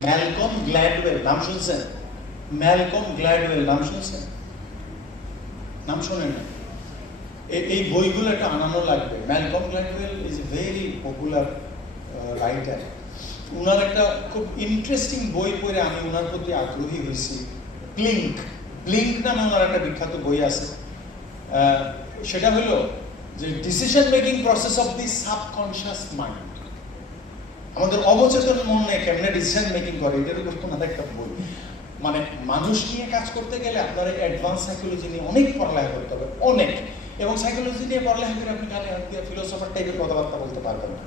Malcolm গ্ল্যাডওয়েল নাম শুনছেন? Malcolm গ্ল্যাডওয়েল নাম শুনছেন? নাম শোনেন না? এই বইগুলো একটা আনানো লাগবে। Malcolm গ্ল্যাডওয়েল is a very popular writer. উনার একটা খুব ইন্টারেস্টিং বই পড়ে আমি ওনার প্রতি আগ্রহী হয়েছি। ব্লিঙ্ক নামে ওনার একটা বিখ্যাত বই আছে। সেটা হলো যে decision making process of the subconscious mind. আমাদের অবচেতন মনে কেমনে ডিসিশন মেকিং করে এটার উপর তোমার একটা বই। মানে মানুষ নিয়ে কাজ করতে গেলে আপনার অ্যাডভান্স সাইকোলজি নিয়ে অনেক পড়ালেখা করতে হবে, অনেক। এবং সাইকোলজি নিয়ে পড়ালেখা করে আপনি খালি ফিলোসফার টাইপের কথাবার্তা বলতে পারবেন না।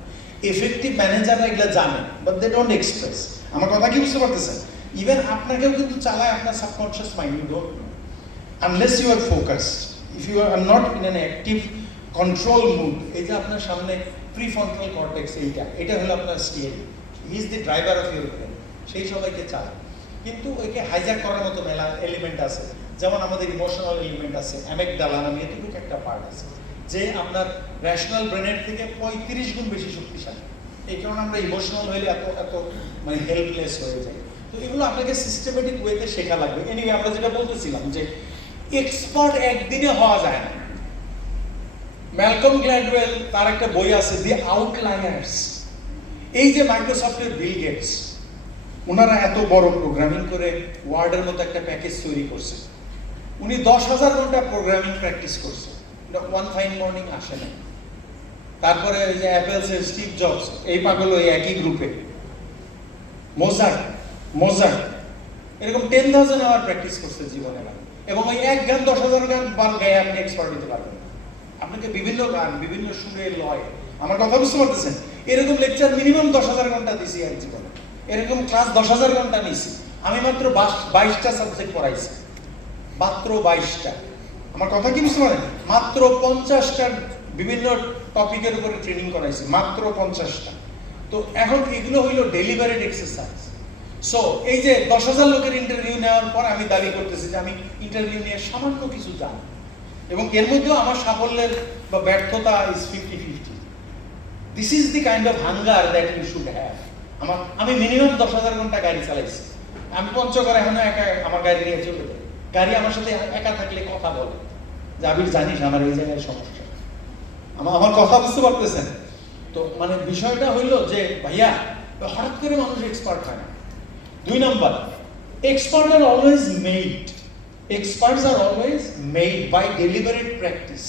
এফেক্টিভ ম্যানেজাররা এগুলো জানে, বাট দে ডোন্ট এক্সপ্রেস। আমার কথা কি বুঝতে পারতেছেন? ইভেন আপনাকেও কিন্তু চালায় আপনার subconscious mind, you don't know unless you are focused. If you are not in an active control mood, এই যে আপনার সামনে প্রিফ্রন্টাল কর্টেক্স, এটা হলো আপনার steering, he is the driver of your brain, সেই সবাইকে চায়। কিন্তু ওইকে হাইজ্যাক করার মতো মেলা এলিমেন্ট আছে, যেমন আমাদের ইমোশনাল এলিমেন্ট আছে, অ্যামেগডালা নামে এটুকু একটা পার্ট আছে, যে আপনার ন্যাশনাল ব্রেনের থেকে 35 গুণ বেশি শক্তিশালী। এই কারণে আমরা ইমোশনাল হইলে এত মানে হেল্পলেস হয়ে যাই। তো এগুলো আপনাকে সিস্টেমেটিক ওয়েতে শেখা লাগবে। এনিওয়ে, আমরা যেটা বলতেছিলাম যে এক্সপার্ট একদিনে হওয়া যায় না। ম্যালকম গ্ল্যাডওয়েল তার একটা বই আছে, দি আউটলায়ার্স। এই যে মাইক্রোসফটের বিল গেটস, ওনারা এত বড় প্রোগ্রামিং করে ওয়ার্ডের মতো একটা প্যাকেজ তৈরি করছে। উনি 10,000 ঘন্টা প্রোগ্রামিং প্র্যাকটিস করছে, এটা ওয়ান ফাইন মর্নিং আসে না। তারপরে ওই যে অ্যাপেলসের স্টিভ জবস, এই পাগল ওই একই গ্রুপে। মোজার্ট এরকম 10,000 আওয়ার প্র্যাকটিস করছে জীবনে। এবং ওই এক গান 10,000 গান বার গায়ে আপনি এক্সপার্ট হতে পারবেন। আপনাকে বিভিন্ন গান, বিভিন্ন সুরে, লয়, আমার কথা বুঝতে পারতেছেন? এরকম লেকচার মিনিমাম 10,000 ঘন্টা দিছি এক জীবনে। এরকম ক্লাস 10,000 ঘন্টা নিছি। আমি মাত্র 22টা সাবজেক্ট পড়াইছি, মাত্র 22টা। আমার কথা কি বুঝতে পারেন? মাত্র 50টা বিভিন্ন টপিকের উপরে ট্রেনিং করাইছি, মাত্র 50টা। তো এখন এগুলো হইলো ডেলিভারেড এক্সারসাইজ। সো এই যে 10,000 লোকের ইন্টারভিউ নেওয়ার পর আমি দাবি করতেছি যে আমি ইন্টারভিউ নিয়ে সামান্য কিছু জানি, এবং এর মধ্যেও আমার সাফল্যের বা ব্যর্থতা is 50-50। This is the kind of hunger that you should have. আমি মিনিমাম 10,000 ঘন্টা গাড়ি চালাইছি। আমি পঞ্চগড় এখনো একা আমার গাড়ি নিয়ে চলে যাই। গাড়ি আমার সাথে একা থাকলে কথা বলে যে আবির, জানিস আমার এই জায়গায় সমস্যা। আমার কথা বুঝতে পারতেছেন? তো মানে বিষয়টা হইলো যে ভাইয়া, হঠাৎ করে মানুষ এক্সপার্ট হয় না। 2 নম্বর, expert are always made. Experts are always made by deliberate practice.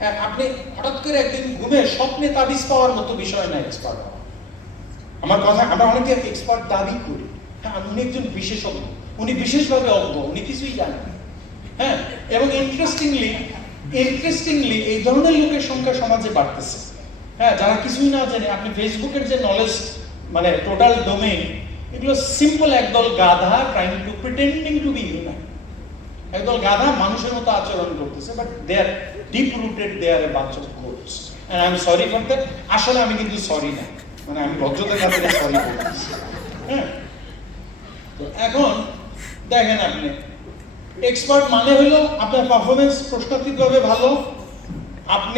হ্যাঁ, আপনি হঠাৎ করে একদিন ঘুমে স্বপ্নে তাবিজ পাওয়ার মতো বিষয় না এক্সপার্ট হওয়া। আমার কথা, আমরা অনেকে এক্সপার্ট দাবি করি, হ্যাঁ উনি একজন বিশেষজ্ঞ, উনি বিশেষভাবে অজ্ঞ, উনি কিছুই জানেন। হ্যাঁ, এবং ইন্টারেস্টিংলি এই ধরনের লোকের সংখ্যা সমাজে বাড়তেছে। হ্যাঁ, যারা কিছুই না জানে। আপনি ফেসবুকের যে নলেজ, মানে টোটাল ডোমেইন, এগুলো সিম্পল একদল গাধা প্রিটেন্ডিং টু বি হিউম্যান। একদল গাধা মানুষের মতো আচরণ করতেছে, but they are deep rooted, they are a bunch of goats, and I am sorry for that. আসলে আমি কিন্তু সরি না, মানে আমি ভদ্রতার খাতিরে সরি বলতেছি। হ্যাঁ, তো এখন দেখেন, আপনি এক্সপার্ট মানে হলো আপনার পারফরমেন্স প্রশ্নাতীতভাবে ভালো, আপনি